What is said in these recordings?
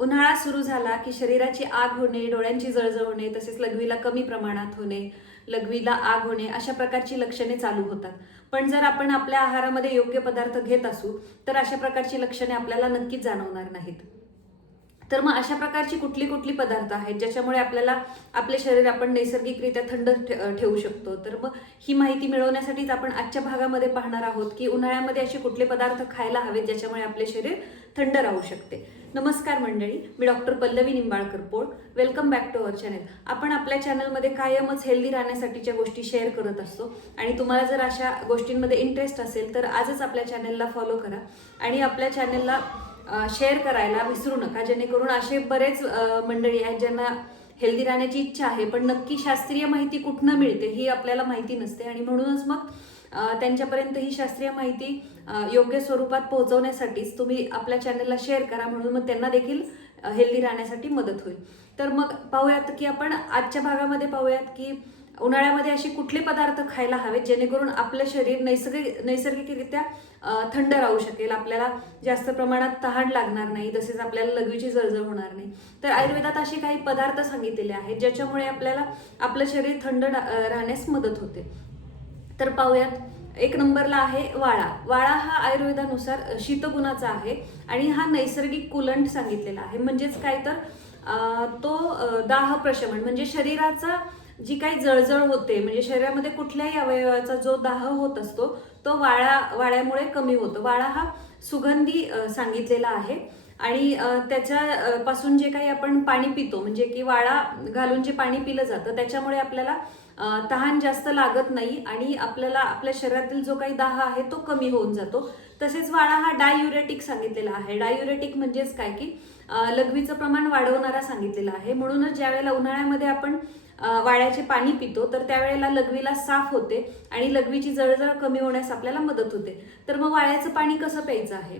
उन्हाळा सुरू झाला की शरीराची आग होणे, डोळ्यांची जळजळ होणे, तसेच लघवीला कमी प्रमाणात होणे, लघवीला आग होणे अशा प्रकारची लक्षणे चालू होतात. पण जर आपण आपल्या आहारामध्ये योग्य पदार्थ घेत असू तर अशा प्रकारची लक्षणे आपल्याला नक्कीच जाणवणार नाहीत. तर मग अशा प्रकारची कुठली कुठली पदार्थ आहेत ज्याच्यामुळे आपल्याला आपले शरीर आपण नैसर्गिकरित्या थंड ठेवू शकतो. तर मग ही माहिती मिळवण्यासाठीच आपण आजच्या भागामध्ये पाहणार आहोत की उन्हाळ्यामध्ये असे कुठले पदार्थ खायला हवेत ज्याच्यामुळे आपले शरीर थंड राहू शकते. नमस्कार मंडळी, मी doctor Pallavi Nimbalkar Pol. Welcome back to our channel. आपण आपल्या चॅनलमध्ये कायमच हेल्दी राहण्यासाठीच्या गोष्टी शेअर करत असतो आणि तुम्हाला जर अशा गोष्टींमध्ये इंटरेस्ट असेल तर आजच आपल्या चॅनलला फॉलो करा आणि आपल्या चॅनलला शेअर करायला विसरू नका, जेणेकरून असे बरेच मंडळी आहेत ज्यांना हेल्दी राहण्याची इच्छा आहे पण नक्की शास्त्रीय माहिती कुठनं मिळते ही आपल्याला माहिती नसते आणि म्हणूनच मग त्यांच्यापर्यंत ही शास्त्रीय माहिती योग्य स्वरूपात पोहोचवण्यासाठीच तुम्ही आपल्या चॅनलला शेअर करा, म्हणून मग त्यांना देखील हेल्दी राहण्यासाठी मदत होईल. तर मग पाहूयात की आपण आजच्या भागामध्ये पाहूयात की उन्हाळ्यामध्ये असे कुठले पदार्थ खायला हवेत जेणेकरून आपलं शरीर नैसर्गिकरित्या थंड राहू शकेल, आपल्याला जास्त प्रमाणात तहान लागणार नाही, तसेच आपल्याला लघवीची जळजळ होणार नाही. तर आयुर्वेदात असे काही पदार्थ सांगितलेले आहेत ज्याच्यामुळे आपल्याला आपलं शरीर थंड राहण्यास मदत होते. तर पाहूयात. एक नंबरला आहे वाळा. वाळा हा आयुर्वेदानुसार शीतगुणाचा आहे आणि हा नैसर्गिक कुलंट सांगितलेला आहे. म्हणजेच काय तर तो दाह प्रशमन म्हणजे शरीराचा जी काही जळजळ होते, म्हणजे शरीरामध्ये कुठल्याही अवयवाचा जो दाह होत असतो तो वाळ्यामुळे कमी होतो. वाळा हा सुगंधी सांगितलेला आहे आणि त्याच्या पासून जे काही आपण पाणी पितो, म्हणजे की वाळा घालून जे पाणी पिलं जातं त्याच्यामुळे आपल्याला तहान जास्त लागत नाही आणि आपल्याला आपल्या शरीरातील जो काही दाह आहे तो कमी होऊन जातो. तसेच वाळा हा डाययुरेटिक सांगितलेला आहे. डाययुरेटिक म्हणजेच काय की लघवीचं प्रमाण वाढवणारा सांगितलेला आहे. म्हणूनच ज्यावेळेला उन्हाळ्यामध्ये आपण वाळ्याचे पाणी पितो तर त्यावेळेला लघवीला साफ होते आणि लघवीची जळजळ कमी होण्यास आपल्याला मदत होते. तर मग वाळ्याचं पाणी कसं प्यायचं आहे,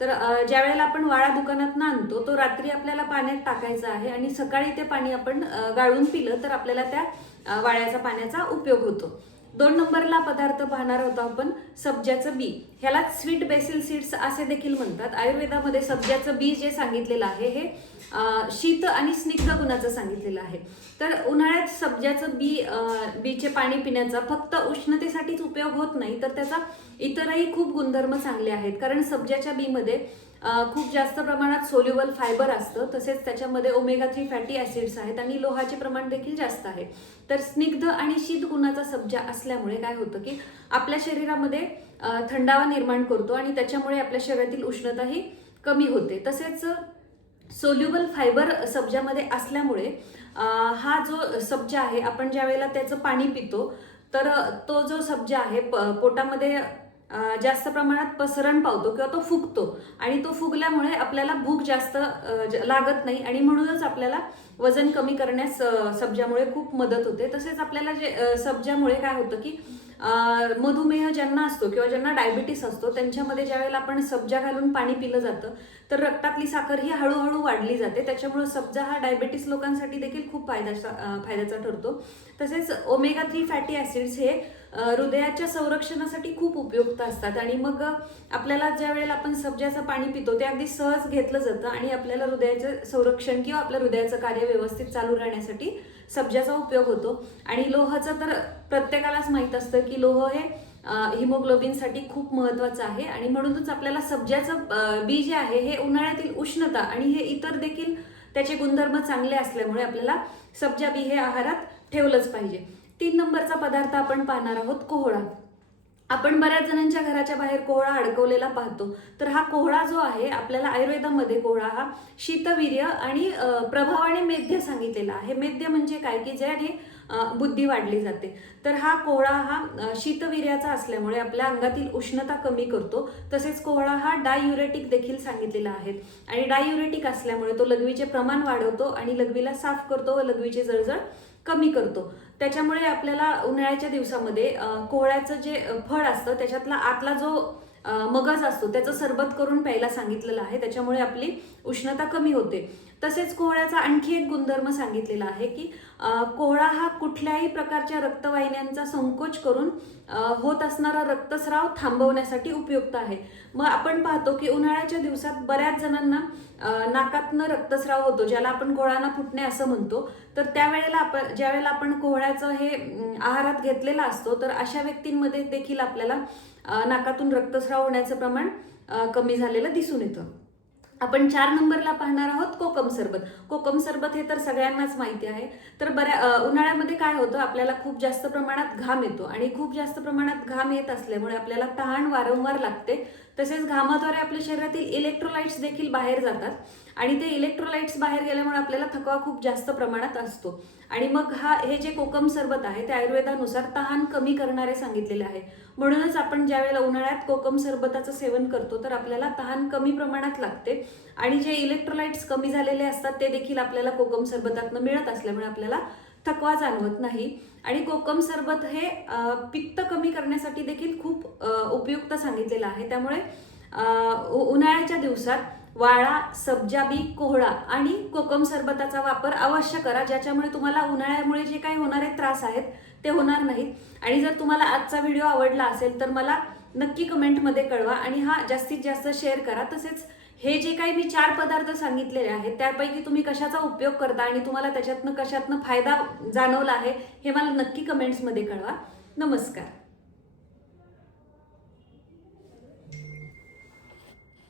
तर ज्या वेळेला आपण वाळा दुकानात आणतो तो रात्री आपल्याला पाण्यात टाकायचा आहे आणि सकाळी ते पाणी आपण गाळून पिलं तर आपल्याला त्या वाळ्याचा पाण्याचा उपयोग होतो. 2 नंबरला पदार्थ पाहणार होतो आपण सब्जाचं बी. ह्याला स्वीट बेसिल सीड्स असे देखील म्हणतात. आयुर्वेदामध्ये सब्जाचं बी जे सांगितलेलं आहे हे शीत आणि स्निग्ध गुणाचं सांगितलेलं आहे. तर उन्हाळ्यात सब्जाचं बीचे पाणी पिण्याचा फक्त उष्णतेसाठीच उपयोग होत नाही तर त्याचा इतरही खूप गुणधर्म चांगले आहेत. कारण सब्जाच्या बीमध्ये खूप जास्त प्रमाणात सोल्युबल फायबर असतं, तसेच त्याच्यामध्ये ओमेगा 3 फॅटी ॲसिड्स आहेत आणि लोहाचे प्रमाण देखील जास्त आहे. तर स्निग्ध आणि शीत गुणाचा सब्जा असल्यामुळे काय होतं की आपल्या शरीरामध्ये थंडावा निर्माण करतो आणि त्याच्यामुळे आपल्या शरीरातील उष्णताही कमी होते. तसेच सोल्युबल फायबर सब्जामध्ये असल्यामुळे हा जो सब्जा आहे आपण ज्या वेळेला त्याचं पाणी पितो तर तो जो सब्जा आहे पोटामध्ये जास्त प्रमाणात पसरण पावतो किंवा तो फुगतो आणि तो फुगल्यामुळे आपल्याला भूक जास्त लागत नाही आणि म्हणूनच आपल्याला वजन कमी करण्यास सब्जामुळे खूप मदत होते. तसेच आपल्याला जे सब्जामुळे काय होतं की मधुमेह ज्यांना असतो किंवा ज्यांना डायबिटीस असतो त्यांच्यामध्ये ज्यावेळेला आपण सब्जा घालून पाणी पिलं जातं तर रक्तातली साखर ही हळूहळू वाढली जाते. त्याच्यामुळे सब्जा हा डायबिटीस लोकांसाठी देखील खूप फायद्याचा ठरतो. तसेच ओमेगा 3 फॅटी ॲसिड्स हे हृदयाच्या संरक्षणासाठी खूप उपयुक्त असतात आणि मग आपल्याला ज्या वेळेला आपण सब्जाचं पाणी पितो ते अगदी सहज घेतलं जातं आणि आपल्याला हृदयाचं संरक्षण किंवा आपल्या हृदयाचं कार्य व्यवस्थित चालू राहण्यासाठी सब्जाचा उपयोग होतो. आणि लोहाचं तर प्रत्येकालाच माहीत असतं की लोह हे हिमोग्लोबिनसाठी खूप महत्त्वाचं आहे आणि म्हणूनच आपल्याला सब्जाचं बी जे आहे हे उन्हाळ्यातील उष्णता आणि हे इतर देखील त्याचे गुणधर्म चांगले असल्यामुळे आपल्याला सब्जा बी हे आहारात ठेवलंच पाहिजे. 3 नंबरचा पदार्थ आपण पाहणार आहोत कोहळा. आपण बऱ्याच जणांच्या घराच्या बाहेर कोहळा अडकवलेला पाहतो. तर हा कोहळा जो आहे आपल्याला आयुर्वेदामध्ये कोहळा हा शीतवीर्य आणि प्रभावाने मेद्य सांगितलेला आहे. मेद्य म्हणजे काय की ज्याने बुद्धी वाढली जाते. तर हा कोहळा हा शीतवीर्याचा असल्यामुळे आपल्या अंगातील उष्णता कमी करतो. तसेच कोहळा हा डाययुरेटिक देखील सांगितलेला आहे आणि डाययुरेटिक असल्यामुळे तो लघवीचे प्रमाण वाढवतो आणि लघवीला साफ करतो व लघवीची जळजळ कमी करतो. त्याच्यामुळे आपल्याला उन्हाळ्याच्या दिवसामध्ये कोहळ्याचं जे फळ असतं त्याच्यातला आतला जो मगज असतो त्याचं सरबत करून प्यायला सांगितलेलं आहे. त्याच्यामुळे आपली उष्णता कमी होते. तसेच कोहळ्याचा आणखी एक गुणधर्म सांगितलेला आहे की कोहळा हा कुठल्याही प्रकारच्या रक्तवाहिन्यांचा संकोच करून होत असणारा रक्तस्राव थांबवण्यासाठी उपयुक्त आहे. मग आपण पाहतो की उन्हाळ्याच्या दिवसात बऱ्याच जणांना नाकातनं रक्तस्राव होतो, ज्याला आपण कोहळाना फुटणे असं म्हणतो. तर त्यावेळेला ज्यावेळेला आपण कोहळ्याचं हे आहारात घेतलेला असतो, तर अशा व्यक्तींमध्ये देखील आपल्याला नाकातून रक्तस्राव होण्याचं प्रमाण कमी झालेलं दिसून येतं. आपण 4 नंबरला पाहणार आहोत कोकम सरबत. कोकम सरबत हे तर सगळ्यांनाच माहिती आहे. तर उन्हाळ्यामध्ये काय होतं, आपल्याला खूप जास्त प्रमाणात घाम येतो आणि खूप जास्त प्रमाणात घाम येत असल्यामुळे आपल्याला तहान वारंवार लागते. तसेच घामाद्वारे आपल्या शरीरातील इलेक्ट्रोलाइट्स देखील बाहेर जातात आणि ते इलेक्ट्रोलाइट्स बाहेर गेल्यामुळे आपल्याला थकवा खूप जास्त प्रमाणात असतो. आणि मग हे जे कोकम सरबत आहे ते आयुर्वेदानुसार तहान कमी करणारे सांगितलेले आहे. म्हणूनच आपण ज्यावेळेला उन्हाळ्यात कोकम सरबताचं सेवन करतो तर आपल्याला तहान कमी प्रमाणात लागते आणि जे इलेक्ट्रोलाइट्स कमी झालेले असतात ते देखील आपल्याला कोकम सरबतातनं मिळत असल्यामुळे आपल्याला थकवा जाणवत नाही. आणि कोकम सरबत हे पित्त कमी करण्यासाठी देखील खूप उपयुक्त सांगितलेलं आहे. त्यामुळे उन्हाळ्याच्या दिवसात वाळा, सब्जा बी, कोहळा आणि कोकम सरबताचा वापर अवश्य करा, ज्याच्यामुळे तुम्हाला उन्हाळ्यामुळे जे काही होणारे त्रास आहेत ते होणार नाहीत. आणि जर तुम्हाला आजचा व्हिडिओ आवडला असेल तर मला नक्की कमेंटमध्ये कळवा आणि हा जास्तीत जास्त शेअर करा. तसेच हे जे काही मी 4 पदार्थ सांगितलेले आहेत त्यापैकी तुम्ही कशाचा उपयोग करता आणि तुम्हाला कशातनं फायदा जाणवला आहे हे मला नक्की कमेंट्समध्ये कळवा. नमस्कार.